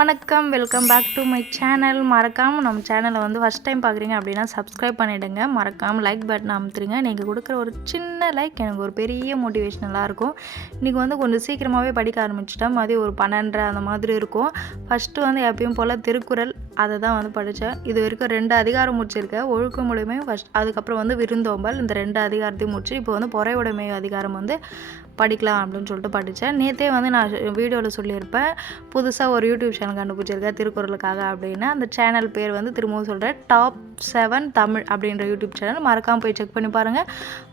வணக்கம், welcome back to my channel. மறக்காமல் நம்ம சேனலை வந்து ஃபஸ்ட் டைம் பார்க்குறீங்க அப்படின்னா சப்ஸ்கிரைப் பண்ணிவிடுங்க. மறக்காமல் லைக் பட்டன் அமுத்துருங்க. நீங்கள் கொடுக்குற ஒரு சின்ன லைக் எனக்கு ஒரு பெரிய மோட்டிவேஷனலாக இருக்கும். இன்றைக்கி வந்து கொஞ்சம் சீக்கிரமாகவே படிக்க ஆரம்பிச்சிட்டேன். மதியம் ஒரு 12:30 அந்த மாதிரி இருக்கும். ஃபஸ்ட்டு வந்து எப்பயும் போல் திருக்குறள் அதை தான் வந்து படித்தேன். இது வரைக்கும் 2 அதிகாரம் முடிச்சிருக்கேன். ஒழுக்கமுடைமை அதுக்கப்புறம் வந்து விருந்தோம்பல், இந்த 2 அதிகாரத்தையும் முடிச்சு இப்போ வந்து பொறையுடைமை அதிகாரம் வந்து படிக்கலாம் அப்படின்னு சொல்லிட்டு படித்தேன். நேற்றே வந்து நான் வீடியோவில் சொல்லியிருப்பேன், புதுசாக ஒரு யூடியூப் சேனல் கண்டுபிடிச்சிருக்கேன் திருக்குறளுக்காக அப்படின்னு. அந்த சேனல் பேர் வந்து திரும்பவும் சொல்கிறேன், டாப் 7 தமிழ் அப்படின்ற யூடியூப் சேனல். மறக்காமல் போய் செக் பண்ணி பாருங்கள்.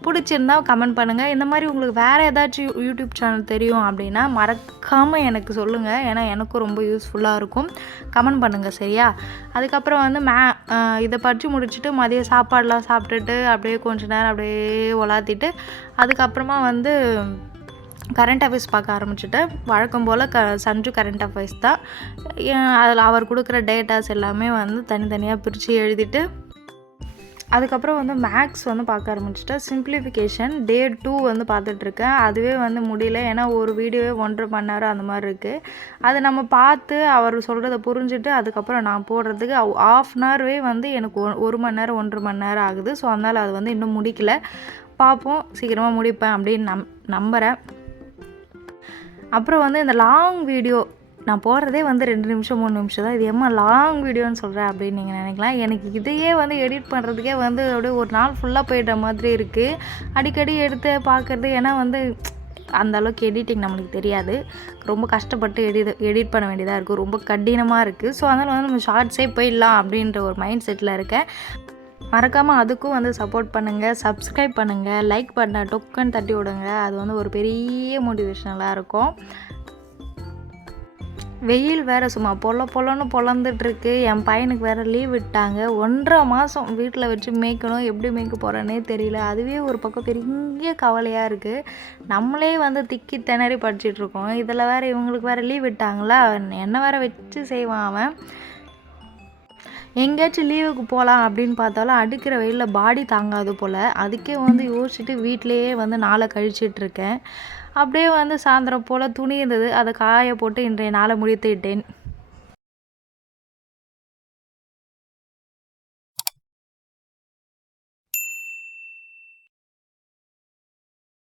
பிடிச்சிருந்தால் கமெண்ட் பண்ணுங்கள். இந்த மாதிரி உங்களுக்கு வேறு ஏதாச்சும் யூடியூப் சேனல் தெரியும் அப்படின்னா மறக்காமல் எனக்கு சொல்லுங்கள். ஏன்னா எனக்கும் ரொம்ப யூஸ்ஃபுல்லாக இருக்கும். கமெண்ட் பண்ணுங்கள், சரியா? அதுக்கப்புறம் வந்து இதை படித்து முடிச்சுட்டு மதியம் சாப்பாடெலாம் சாப்பிட்டுட்டு அப்படியே கொஞ்ச நேரம் அப்படியே உலாத்திட்டு அதுக்கப்புறமா வந்து கரண்ட் அஃபேர்ஸ் பார்க்க ஆரம்பிச்சுட்டேன். வழக்கம் போல் சஞ்சு கரண்ட் அஃபேர்ஸ் தான். அதில் அவர் கொடுக்குற டேட்டாஸ் எல்லாமே வந்து தனித்தனியாக பிரித்து எழுதிட்டு அதுக்கப்புறம் வந்து மேக்ஸ் வந்து பார்க்க ஆரம்பிச்சிட்டேன். சிம்பிளிஃபிகேஷன் டே 2 வந்து பார்த்துட்ருக்கேன். அதுவே வந்து முடியல. ஏன்னா ஒரு வீடியோவே 1.5 மணி நேரம் அந்த மாதிரி இருக்குது. அதை நம்ம பார்த்து அவர் சொல்கிறத புரிஞ்சுட்டு அதுக்கப்புறம் நான் போடுறதுக்கு ½ அன் ஹவர்வே வந்து எனக்கு 1 மணி நேரம் 1.5 மணி நேரம் ஆகுது. ஸோ அதனால் அது வந்து இன்னும் முடிக்கல. பார்ப்போம், சீக்கிரமாக முடிப்பேன் அப்படின்னு நம்புகிறேன். அப்புறம் வந்து இந்த லாங் வீடியோ நான் போடுறதே வந்து 2 நிமிஷம் 3 நிமிஷம் தான். இது லாங் வீடியோன்னு சொல்கிறேன் அப்படின்னு நீங்கள் நினைக்கலாம். எனக்கு இதையே வந்து எடிட் பண்ணுறதுக்கே வந்து அப்படியே ஒரு நாள் ஃபுல்லாக போயிடுற மாதிரி இருக்குது. அடிக்கடி எடுத்து பார்க்குறது. ஏன்னா வந்து அந்த அளவுக்கு எடிட்டிங் நம்மளுக்கு தெரியாது. ரொம்ப கஷ்டப்பட்டு எடிட் பண்ண வேண்டியதாக இருக்குது. ரொம்ப கடினமாக இருக்குது. ஸோ அதனால் வந்து நம்ம ஷார்ட்ஸே போயிடலாம் அப்படின்ற ஒரு மைண்ட் செட்டில் இருக்கேன். மறக்காமல் அதுக்கும் வந்து சப்போர்ட் பண்ணுங்கள், சப்ஸ்கிரைப் பண்ணுங்கள், லைக் பண்ண டொக்கன் தட்டி விடுங்க. அது வந்து ஒரு பெரிய மோட்டிவேஷனலாக இருக்கும். வெயில் வேறு சும்மா பொல்லன்னு பொழந்துட்டுருக்கு. என் பையனுக்கு வேறு லீவ் விட்டாங்க. 1.5 மாதம் வீட்டில் வச்சு மேய்க்கணும். எப்படி மேய்க்க போகிறேன்னே தெரியல. அதுவே ஒரு பக்கம் பெரிய கவலையாக இருக்குது. நம்மளே வந்து திக்கி திணறி படிச்சிட்ருக்கோம். இதில் வேறு இவங்களுக்கு வேறு லீவ் விட்டாங்களா, என்ன வேறு வச்சு செய்வான் அவன். எங்கேயாச்சும் லீவுக்கு போகலாம் அப்படின்னு பார்த்தாலும் அடிக்கிற வெயிலில் பாடி தாங்காது போல். அதுக்கே வந்து யோசிச்சுட்டு வீட்டிலையே வந்து நாளை கழிச்சிட்ருக்கேன். அப்படியே வந்து சாயந்தரம் போல் துணி இருந்தது, அதை காய போட்டு இன்றைய நாளை முடித்துவிட்டேன்.